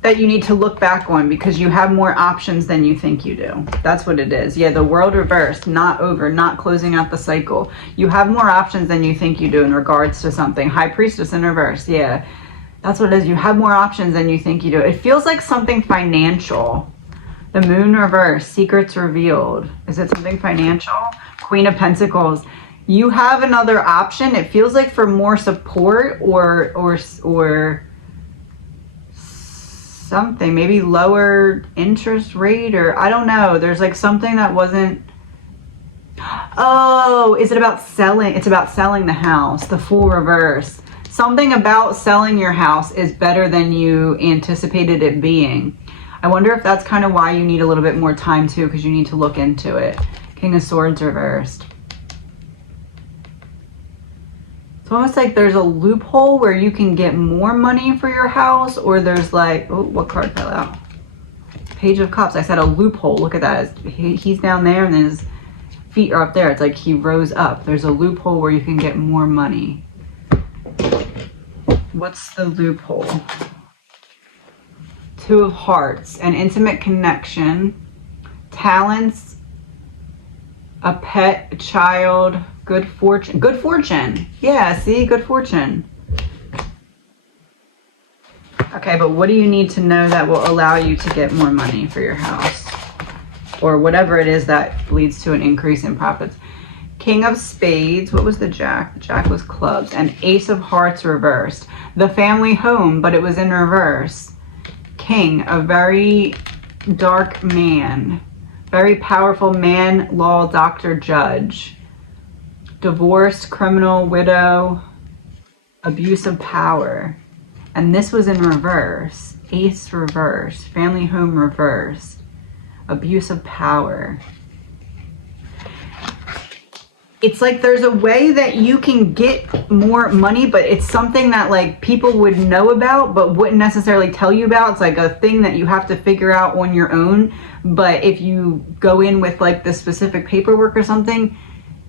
that you need to look back on because you have more options than you think you do. That's what it is. Yeah, the World reversed, not over, not closing out the cycle. You have more options than you think you do in regards to something. High Priestess in reverse. Yeah, that's what it is. You have more options than you think you do. It feels like something financial. The Moon reverse, secrets revealed. Is it something financial? Queen of Pentacles. You have another option. It feels like for more support or something, maybe lower interest rate, or I don't know. There's like something that wasn't. Oh, is it about selling? It's about selling the house. The Fool reverse. Something about selling your house is better than you anticipated it being. I wonder if that's kind of why you need a little bit more time too, because you need to look into it. King of Swords reversed. It's almost like there's a loophole where you can get more money for your house, or there's like, oh, what card fell out? Page of Cups. I said a loophole. Look at that. He's down there and then his feet are up there. It's like he rose up. There's a loophole where you can get more money. What's the loophole? Two of Hearts. An intimate connection. Talents. A pet, a child. Good fortune. Good fortune. Yeah, see? Good fortune. Okay, but what do you need to know that will allow you to get more money for your house? Or whatever it is that leads to an increase in profits. King of Spades. What was the Jack? The Jack was clubs. And Ace of Hearts reversed. The family home, but it was in reverse. King, a very dark man. Very powerful man, law, doctor, judge. Divorced, criminal, widow, abuse of power. And this was in reverse. Ace reverse. Family home reverse. Abuse of power. It's like there's a way that you can get more money, but it's something that like people would know about but wouldn't necessarily tell you about. It's like a thing that you have to figure out on your own. But if you go in with like the specific paperwork or something,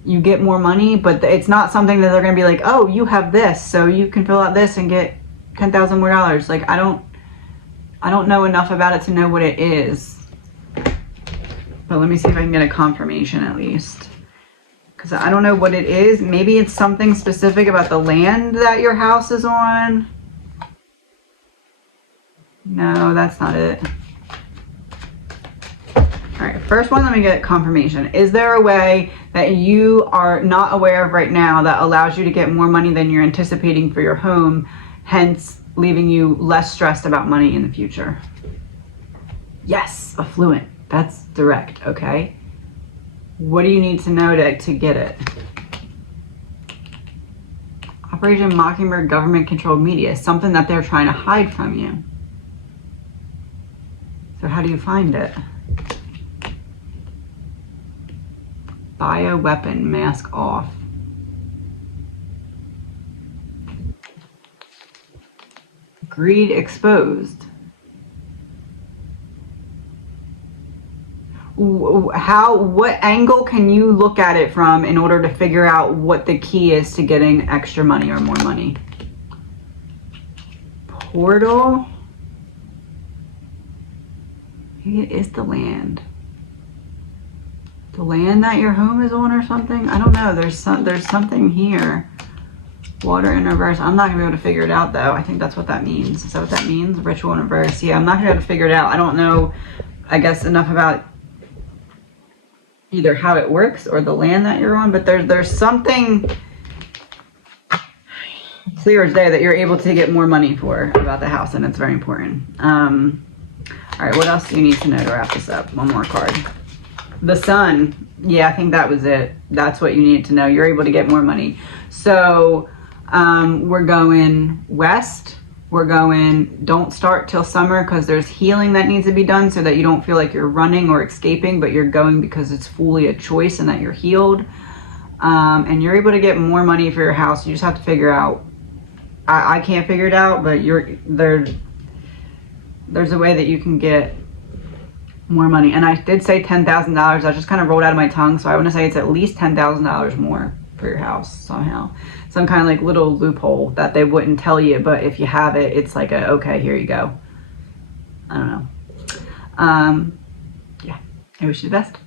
you get more money, but it's not something that they're going to be like, oh, you have this, so you can fill out this and get $10,000 more. Like, I don't know enough about it to know what it is. But let me see if I can get a confirmation at least. Because I don't know what it is. Maybe it's something specific about the land that your house is on. No, that's not it. All right, first one, let me get confirmation. Is there a way that you are not aware of right now that allows you to get more money than you're anticipating for your home, hence leaving you less stressed about money in the future? Yes, affluent. That's direct, okay? What do you need to know to get it? Operation Mockingbird government-controlled media. Something that they're trying to hide from you. So how do you find it? Bioweapon, mask off. Greed exposed. What angle can you look at it from in order to figure out what the key is to getting extra money or more money? Portal. Maybe it is the land. The land that your home is on or something? I don't know. There's something here. Water in reverse. I'm not going to be able to figure it out though. I think that's what that means. Is that what that means? Ritual in reverse. Yeah, I'm not going to be able to figure it out. I don't know, I guess, enough about either how it works or the land that you're on, but there's something clear as day that you're able to get more money for about the house, and it's very important. All right, what else do you need to know to wrap this up? One more card. The Sun. Yeah, I think that was it. That's what you needed to know. You're able to get more money. So we're going west, we're going, don't start till summer because there's healing that needs to be done so that you don't feel like you're running or escaping, but you're going because it's fully a choice and that you're healed. And you're able to get more money for your house. You just have to figure out, I can't figure it out, but there's a way that you can get more money. And I did say $10,000. I just kind of rolled out of my tongue, so I want to say it's at least $10,000 more for your house somehow. Some kind of like little loophole that they wouldn't tell you, but if you have it, it's like a, okay, here you go. I don't know. Yeah, I wish you the best.